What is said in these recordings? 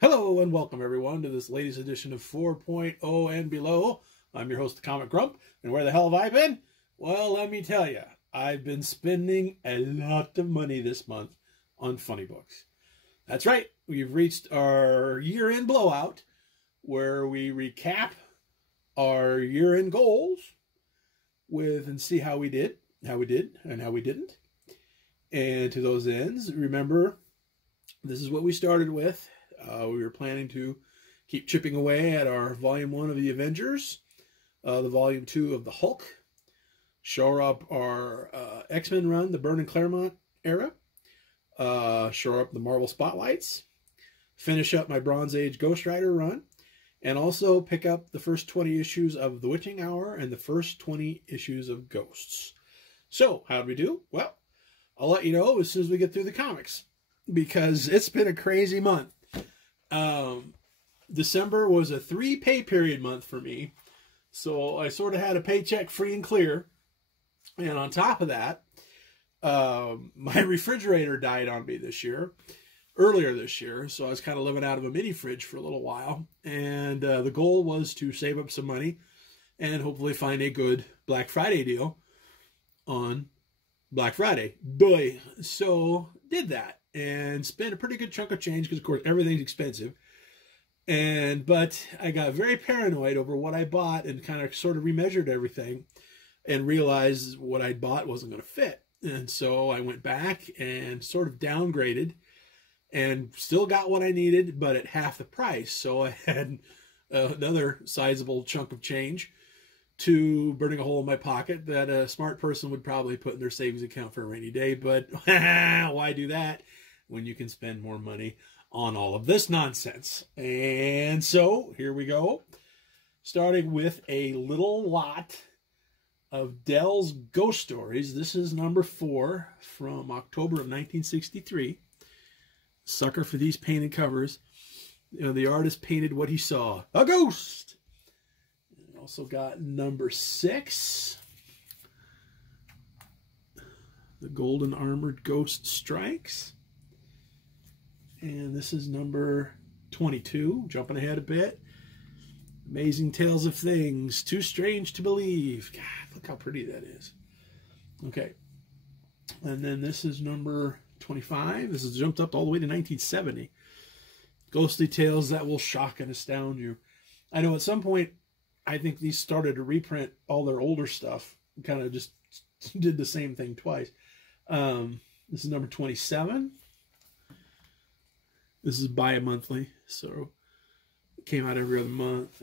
Hello and welcome everyone to this latest edition of 4.0 and Below. I'm your host, the Comic Grump, and where the hell have I been? Well, let me tell you, I've been spending a lot of money this month on funny books. That's right, we've reached our year-end blowout, where we recap our year-end goals and see how we did, and how we didn't. And to those ends, remember, this is what we started with. We were planning to keep chipping away at our Volume 1 of the Avengers, the Volume 2 of the Hulk, shore up our X-Men run, the Byrne and Claremont era, shore up the Marvel Spotlights, finish up my Bronze Age Ghost Rider run, and also pick up the first 20 issues of The Witching Hour and the first 20 issues of Ghosts. So, how'd we do? Well, I'll let you know as soon as we get through the comics, because it's been a crazy month. December was a 3 pay period month for me, so I sort of had a paycheck free and clear. And on top of that, my refrigerator died on me earlier this year, so I was kind of living out of a mini fridge for a little while. And the goal was to save up some money and hopefully find a good Black Friday deal on Black Friday. Boy, so did that. And spent a pretty good chunk of change because, of course, everything's expensive. But I got very paranoid over what I bought and kind of sort of remeasured everything and realized what I bought wasn't going to fit. And so I went back and sort of downgraded and still got what I needed, but at half the price. So I had another sizable chunk of change to burning a hole in my pocket that a smart person would probably put in their savings account for a rainy day. But why do that when you can spend more money on all of this nonsense? And so here we go, starting with a little lot of Dell's Ghost Stories. This is number 4 from October of 1963. Sucker for these painted covers. You know, the artist painted what he saw, a ghost. Also got number 6, The Golden Armored Ghost Strikes. And this is number 22, jumping ahead a bit. Amazing Tales of Things, Too Strange to Believe. God, look how pretty that is. Okay. And then this is number 25. This has jumped up all the way to 1970. Ghostly Tales That Will Shock and Astound You. I know at some point, I think these started to reprint all their older stuff. Kind of just did the same thing twice. This is number 27. This is bi-monthly, so it came out every other month.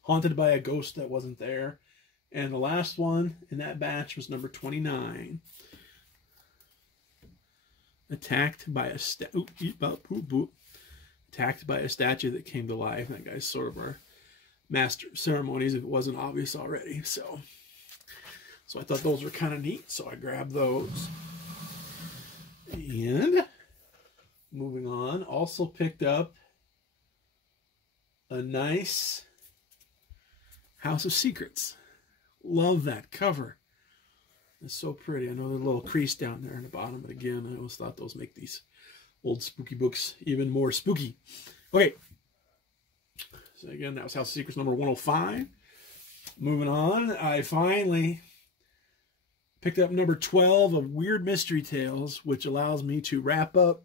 Haunted by a Ghost That Wasn't There. And the last one in that batch was number 29. Attacked by a statue that came to life. That guy's sort of our master of ceremonies, if it wasn't obvious already. So I thought those were kind of neat, so I grabbed those. And moving on, also picked up a nice House of Secrets. Love that cover. It's so pretty. I know there's a little crease down there in the bottom, but again, I always thought those make these old spooky books even more spooky. Okay. So again, that was House of Secrets number 105. Moving on, I finally picked up number 12 of Weird Mystery Tales, which allows me to wrap up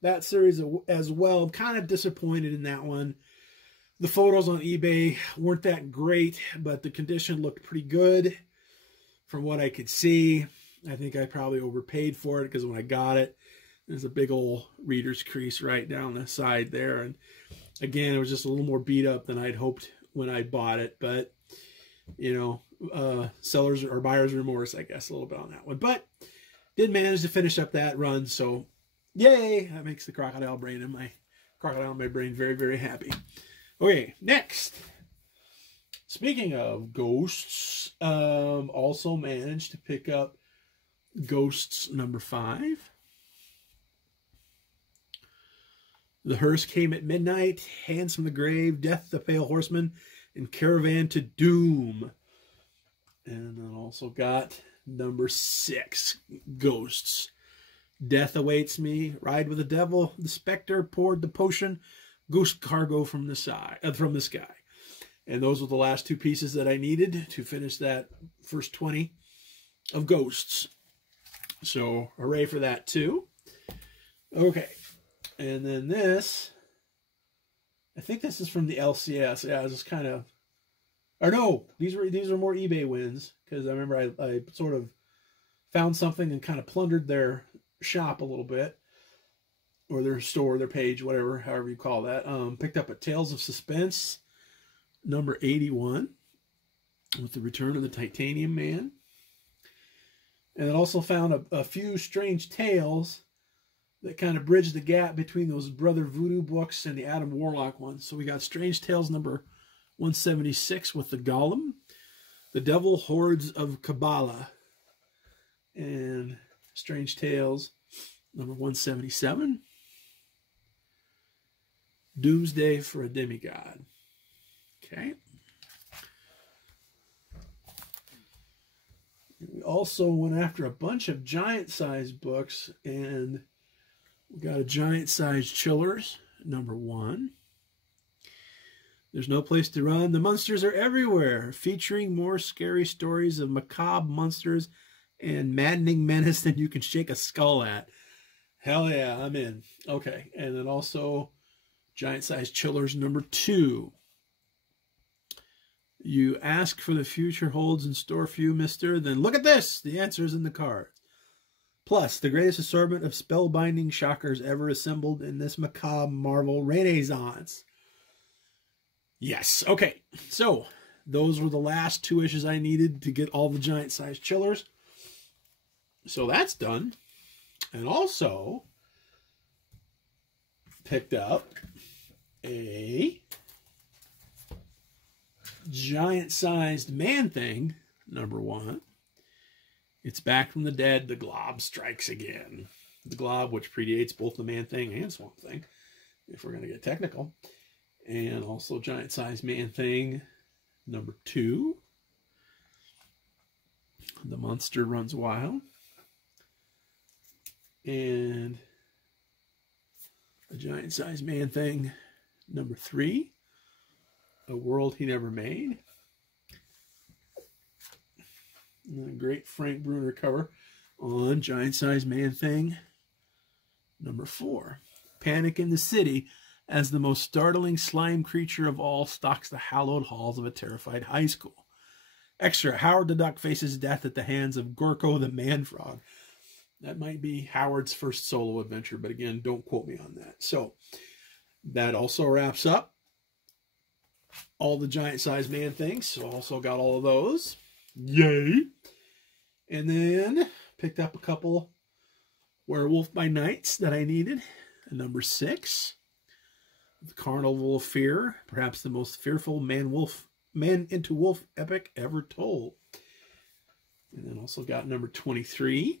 that series as well. I'm kind of disappointed in that one. The photos on eBay weren't that great, but the condition looked pretty good from what I could see. I think I probably overpaid for it because when I got it, There's a big old reader's crease right down the side there. And again, it was just a little more beat up than I'd hoped when I bought it. But, you know, seller's or buyer's remorse, I guess, a little bit on that one. But did manage to finish up that run. So, yay! That makes the crocodile in my brain very, very happy. Okay, next. Speaking of ghosts, also managed to pick up Ghosts number 5. The Hearse Came at Midnight, Hands from the Grave, Death the Pale Horseman, and Caravan to Doom. And then also got number 6, Ghosts. Death Awaits Me, Ride with the Devil, The Spectre, Poured the Potion, Ghost Cargo from the Sky. And those were the last 2 pieces that I needed to finish that first 20 of Ghosts. So, hooray for that too. Okay. And then this, I think this is from the LCS. Yeah, I was just kind of, or no, these are more eBay wins, because I remember I sort of found something and kind of plundered their shop a little bit, or their store, their page, whatever, however you call that. Picked up a Tales of Suspense, number 81, with the Return of the Titanium Man. And it also found a few strange tales that kind of bridged the gap between those Brother Voodoo books and the Adam Warlock ones. So we got Strange Tales number 176 with the Golem, The Devil Hordes of Kabbalah, and Strange Tales number 177, Doomsday for a Demigod. Okay. We also went after a bunch of giant-sized books, and we got a giant-sized Chillers, number 1. There's No Place to Run. The Monsters Are Everywhere, featuring more scary stories of macabre monsters and maddening menace than you can shake a skull at. Hell yeah, I'm in. Okay, and then also giant-sized Chillers, number 2. You ask for the future holds in store for you, mister, then look at this! The answer's in the cards. Plus, the greatest assortment of spellbinding shockers ever assembled in this macabre Marvel Renaissance. Yes, okay. So, those were the last 2 issues I needed to get all the giant-sized Chillers. So that's done. And also, picked up a giant-sized Man-Thing, number 1. It's Back from the Dead, The Glob Strikes Again. The Glob, which predates both the Man-Thing and Swamp Thing, if we're going to get technical. And also giant-sized Man-Thing, number 2. The Monster Runs Wild. And a giant-sized Man-Thing, number 3. A World He Never Made. And a great Frank Bruner cover on giant-sized Man-Thing, number 4. Panic in the City, as the most startling slime creature of all stalks the hallowed halls of a terrified high school. Extra, Howard the Duck faces death at the hands of Gorko the Man-Frog. That might be Howard's first solo adventure, but again, don't quote me on that. So, that also wraps up all the giant-sized Man-Things. So, also got all of those. Yay! And then picked up a couple Werewolf by Nights that I needed. Number 6, The Carnival of Fear, perhaps the most fearful man into wolf epic ever told. And then also got number 23,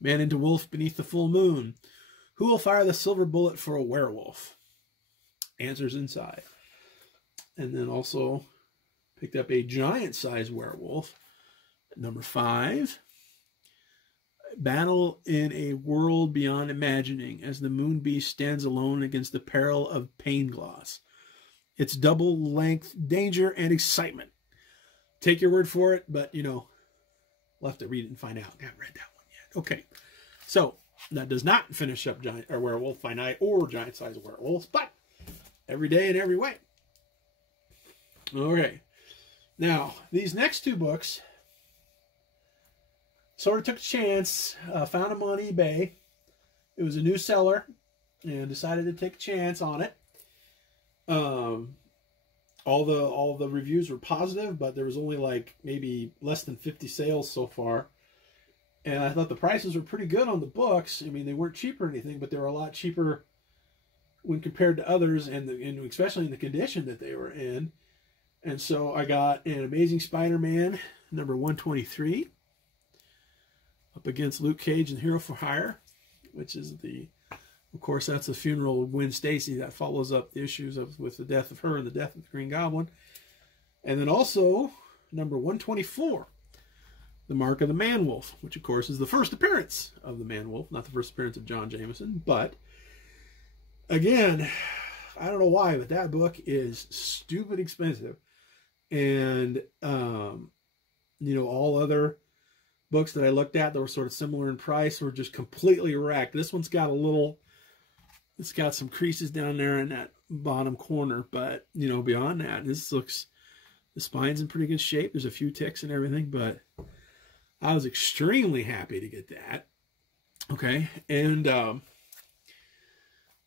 Man into Wolf Beneath the Full Moon. Who will fire the silver bullet for a werewolf? Answers inside. And then also picked up a giant-sized werewolf, number 5. Battle in a world beyond imagining, as the moon beast stands alone against the peril of Paingloss. It's double-length danger and excitement. Take your word for it, but, you know, we'll have to read it and find out. I haven't read that one yet. Okay, so that does not finish up Werewolf by Night or giant-sized werewolves, but every day in every way. Okay. Now, these next 2 books sort of took a chance, found them on eBay. It was a new seller, and decided to take a chance on it. All the reviews were positive, but there was only like maybe less than 50 sales so far. And I thought the prices were pretty good on the books. I mean, they weren't cheap or anything, but they were a lot cheaper when compared to others, and especially in the condition that they were in. And so I got an Amazing Spider-Man number 123 up against Luke Cage and Hero for Hire, which is of course, that's the funeral of Gwen Stacy that follows up the issues with the death of her and the death of the Green Goblin. And then also number 124, The Mark of the Man-Wolf, which of course is the first appearance of the Man-Wolf, not the first appearance of John Jameson. But again, I don't know why, but that book is stupid expensive. And, you know, all other books that I looked at that were sort of similar in price were just completely wrecked. This one's got it's got some creases down there in that bottom corner, but, you know, beyond that, the spine's in pretty good shape. There's a few ticks and everything, but I was extremely happy to get that. Okay, and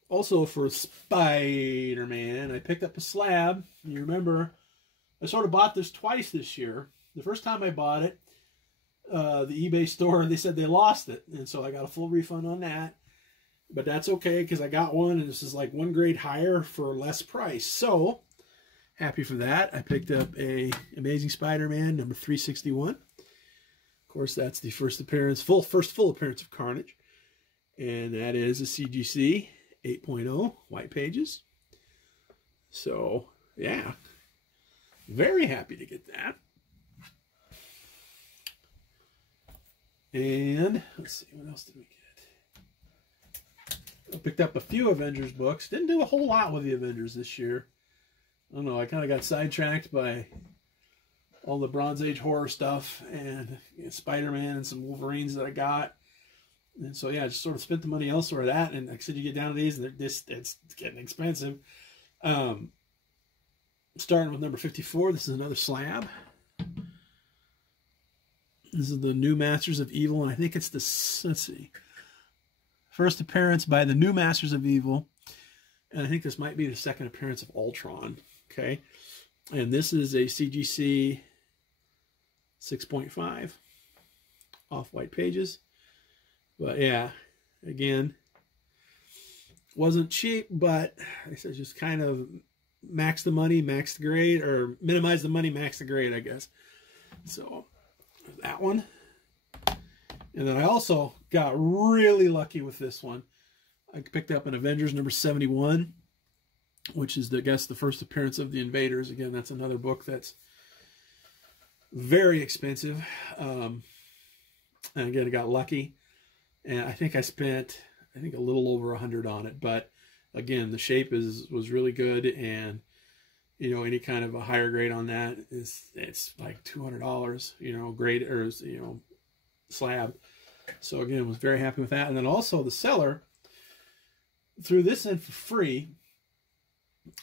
also for Spider-Man, I picked up a slab. You remember, I sort of bought this twice this year. The first time I bought it, the eBay store, they said they lost it, and so I got a full refund on that. But that's okay, because I got one, and this is like one grade higher for less price. So, happy for that. I picked up a Amazing Spider-Man number 361. Of course, that's the first full appearance of Carnage. And that is a CGC 8.0 white pages. So, yeah. Very happy to get that. And let's see, what else did we get? I picked up a few Avengers books. Didn't do a whole lot with the Avengers this year. I don't know, I kind of got sidetracked by all the Bronze Age horror stuff and Spider-Man and some Wolverines that I got. And so, yeah, I just sort of spent the money elsewhere at that. And like I said, you get down to these, and it's getting expensive. Starting with number 54, this is another slab. This is the New Masters of Evil, and I think it's let's see, first appearance by the New Masters of Evil, and I think this might be the second appearance of Ultron. Okay, and this is a CGC 6.5 off white pages. But yeah, again, wasn't cheap, but I said just kind of max the money, max the grade, or minimize the money, max the grade, I guess. So that one. And then I also got really lucky with this one. I picked up an Avengers number 71, which is, I guess, the first appearance of the Invaders. Again, that's another book that's very expensive. And again, I got lucky. And I think I spent, a little over $100 on it. But again, the shape was really good, and you know, any kind of a higher grade on that it's like $200, you know, grade, or you know, slab. So again, was very happy with that. And then also the seller threw this in for free.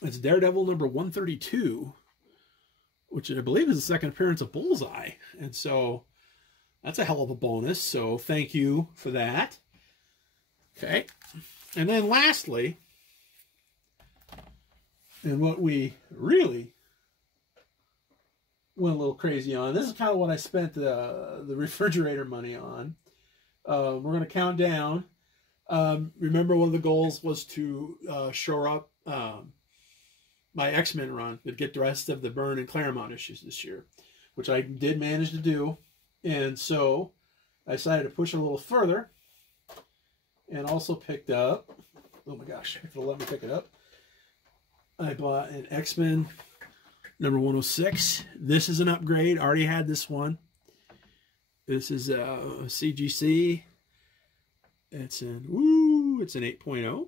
It's Daredevil number 132, which I believe is the second appearance of Bullseye, and so that's a hell of a bonus. So thank you for that. Okay, and then lastly, and what we really went a little crazy on, this is kind of what I spent the refrigerator money on. We're going to count down. Remember, one of the goals was to shore up my X-Men run, to get the rest of the Byrne and Claremont issues this year, which I did manage to do. And so I decided to push it a little further, and also picked up, oh my gosh, if it'll let me pick it up, I bought an X-Men number 106. This is an upgrade. Already had this one. This is a CGC. It's an 8.0.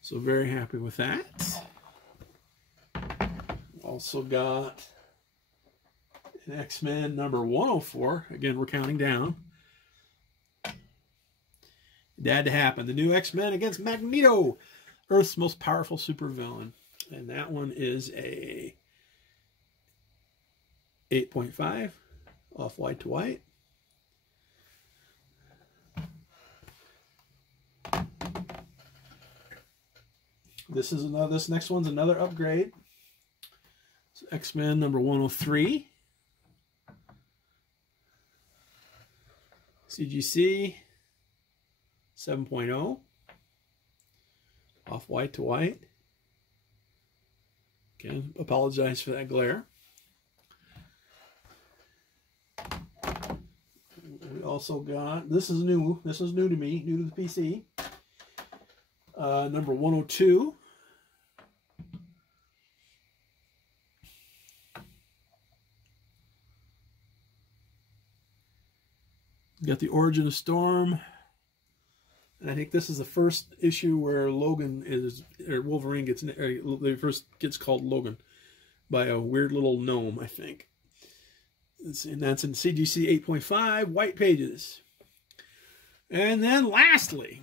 So very happy with that. Also got an X-Men number 104. Again, we're counting down. It had to happen. The new X-Men against Magneto, Earth's most powerful supervillain. And that one is a 8.5 off-white to white. This next one's another upgrade. It's X-Men number 103. CGC 7.0. Off-white to white. Again, apologize for that glare. We also got, this is new to me, new to the PC. Number 102. Got the Origin of Storm. And I think this is the first issue where Logan is, or Wolverine gets, first gets called Logan by a weird little gnome, I think. And that's in CGC 8.5, white pages. And then lastly,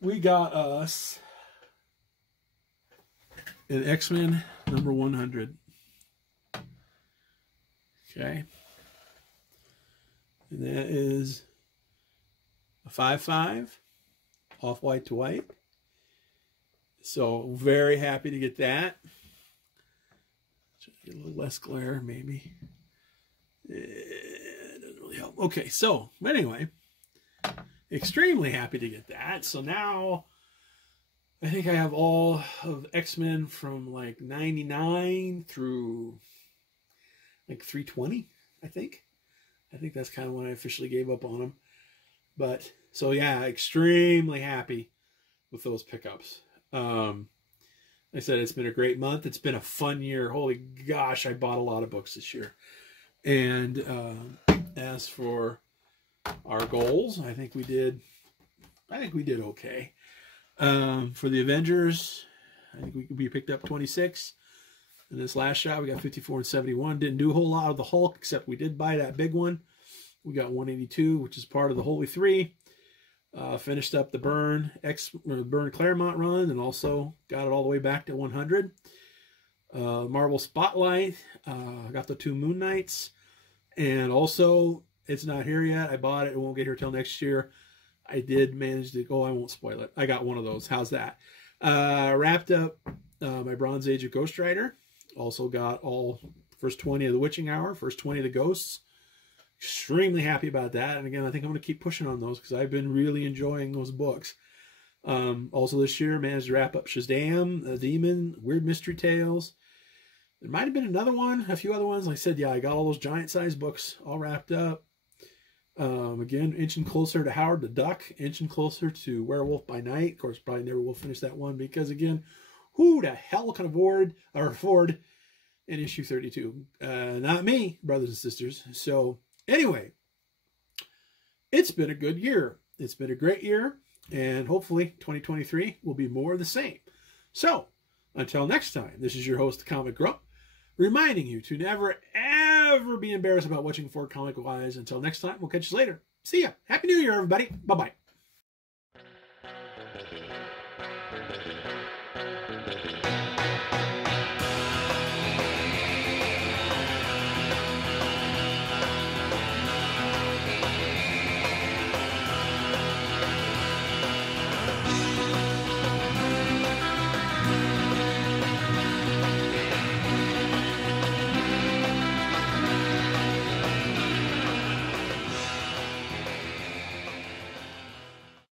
we got us an X-Men number 100. Okay. And that is a 5.5, off-white to white. So very happy to get that. Get a little less glare, maybe. It doesn't really help. Okay, so, but anyway, extremely happy to get that. So now, I think I have all of X-Men from like 99 through like 320, I think. I think that's kind of when I officially gave up on them. But, so yeah, extremely happy with those pickups. Like I said, it's been a great month. It's been a fun year. Holy gosh, I bought a lot of books this year. And as for our goals, I think we did okay. For the Avengers, I think we picked up 26. In this last shot, we got 54 and 71. Didn't do a whole lot of the Hulk, except we did buy that big one. We got 182, which is part of the Holy Three. Finished up the Byrne Claremont run, and also got it all the way back to 100. Marvel Spotlight. Got the 2 Moon Knights. And also, it's not here yet. I bought it. It won't get here till next year. I did manage to go. I won't spoil it. I got one of those. How's that? Wrapped up my Bronze Age of Ghost Rider. Also got all first 20 of the Witching Hour, first 20 of the Ghosts. Extremely happy about that. And again, I think I'm going to keep pushing on those because I've been really enjoying those books. Also this year, managed to wrap up Shazam, The Demon, Weird Mystery Tales. There might have been another one, a few other ones. Like I said, yeah, I got all those giant-sized books all wrapped up. Again, inching closer to Howard the Duck, inching closer to Werewolf by Night. Of course, probably never will finish that one because, again, who the hell can afford an issue 32? Not me, brothers and sisters. So, anyway, it's been a good year. It's been a great year, and hopefully 2023 will be more of the same. So, until next time, this is your host, the Comic Grump, reminding you to never, ever be embarrassed about watching for comic-wise. Until next time, we'll catch you later. See ya. Happy New Year, everybody. Bye-bye.